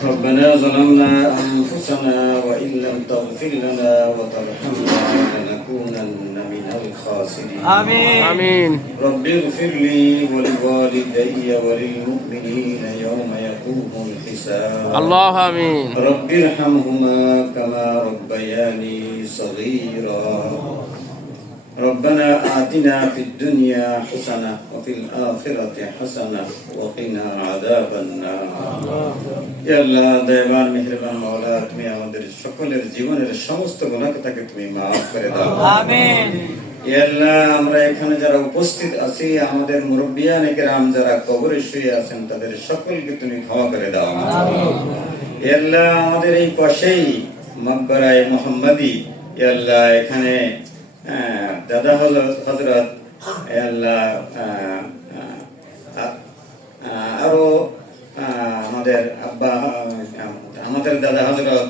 ربنا ظلمنا أنفسنا وإن لم تغفر لنا وترحمنا لنكونن من الخاسرين آمين رب اغفر لي ولوالدي وللمؤمنين يوم يقوم الحساب الله آمين رب ارحمهما كما ربياني صغيرا ربنا آتنا في الدنيا حسنة وفي الآخرة حسنة وقنا عذاب النار يا الله দয়াবান মেহেরবান মাওলা তুমি আমাদের সকলের জীবনের সমস্ত গুনাহকে তুমি maaf করে দাও আমিন ইয়া আল্লাহ আমরা এখানে যারা উপস্থিত আছি আমাদের মুরব্বিয়ানে কেরাম যারা কবরে শুয়ে আছেন তাদের সকলকে তুমি ক্ষমা করে দাও আমিন ইয়া আল্লাহ আমাদের এই পাশেই মকবরায়ে মুহাম্মদী ইয়া আল্লাহ এখানে দাদা হযরত আল্লাহ আরো আমাদের আব্বা আমাদের দাদা হযরত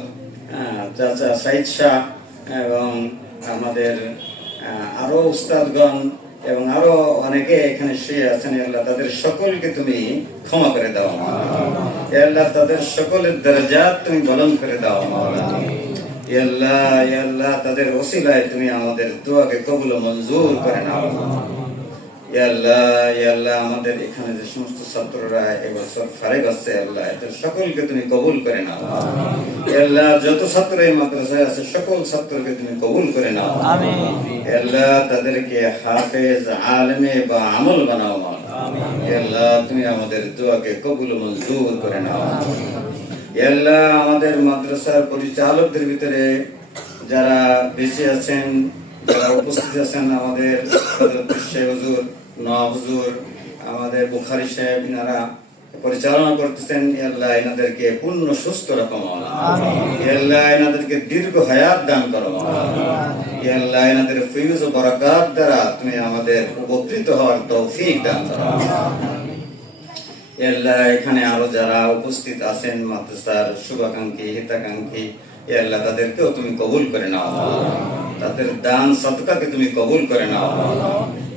চাচা সাইদ শাহ এবং আমাদের আরো উস্তাদগণ এবং আরো অনেকে এখানে শুয়ে আছেন আল্লাহ তাদের সকলকে তুমি ক্ষমা করে দাও আল্লাহ তাদের সকলের দরজাত তুমি বুলন্দ করে দাও ইয়া আল্লাহ তাদের ওসিলায় তুমি আমাদের দোয়াকে কবুল ও মঞ্জুর করে নাও ইয়া আল্লাহ আমাদের এখানে যে সমস্ত ছাত্ররা এবছর ফারিগ আছে আল্লাহ এদের সকলকে তুমি কবুল করে নাও ইয়া আল্লাহ যত ছাত্র এই মাদ্রাসায় আছে সকল ছাত্রকে তুমি কবুল করে নাও আমিন ইয়া আল্লাহ তাদেরকে হাফেজ আলেমে বা আমল বানাও আমিন ইয়া আল্লাহ তুমি আমাদের দোয়াকে কবুল ও মঞ্জুর করে নাও ইয়া আল্লাহ আমাদের মাদ্রাসার পরিচালকদের ভিতরে যারা বেঁচে আছেন যারা উপস্থিত আছেন আমাদের হযরত শেখ হুজুর নওয়াব হুজুর আমাদের বুখারী সাহেব ইনারা পরিচালনা করতেছেন ইয়া আল্লাহ এনাদেরকে পূর্ণ সুস্থ রাখো আমিন ইয়া আল্লাহ এনাদেরকে দীর্ঘ হায়াত দান করো আমিন ইয়া আল্লাহ এনাদের ফয়জ ও বরকত দ্বারা তুমি আমাদের উপকৃত হওয়ার তৌফিক দান করো আল্লাহ এখানে আরো যারা উপস্থিত আছেন মাদ্রাসার শুভাকাঙ্ক্ষী হিতাকাঙ্ক্ষী ইয়া আল্লাহ তাদেরকেও তুমি কবুল করে নাও তাদের দান সদকাকে তুমি কবুল করে নাও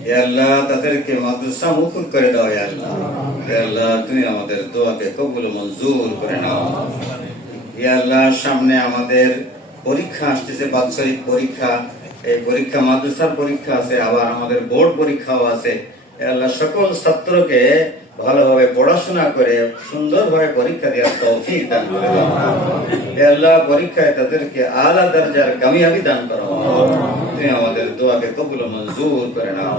ইয়া আল্লাহ তাদেরকে মাদ্রাসা মুকুব করে দাও ইয়া আল্লাহ তুমি আমাদের দোয়াকে কবুল ও মঞ্জুর করে নাও ইয়া আল্লাহ সামনে আমাদের পরীক্ষা আসতেছে বাৎসরিক পরীক্ষা এই পরীক্ষা মাদ্রাসার পরীক্ষা আছে আবার আমাদের বোর্ড পরীক্ষাও আছে ইয়া আল্লাহ সকল ছাত্রকে ভালোভাবে পড়াশোনা করে সুন্দরভাবে পরীক্ষা দেওয়ার তৌফিক দান করে দাও হে আল্লাহ পরীক্ষায় তাদেরকে আলা দরজার কামিয়াবি দান করো তুমি আমাদের দোয়াকে কবুল ও মঞ্জুর করে নাও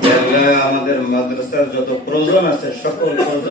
হে আল্লাহ আমাদের মাদ্রাসার যত প্রয়োজন আছে সকল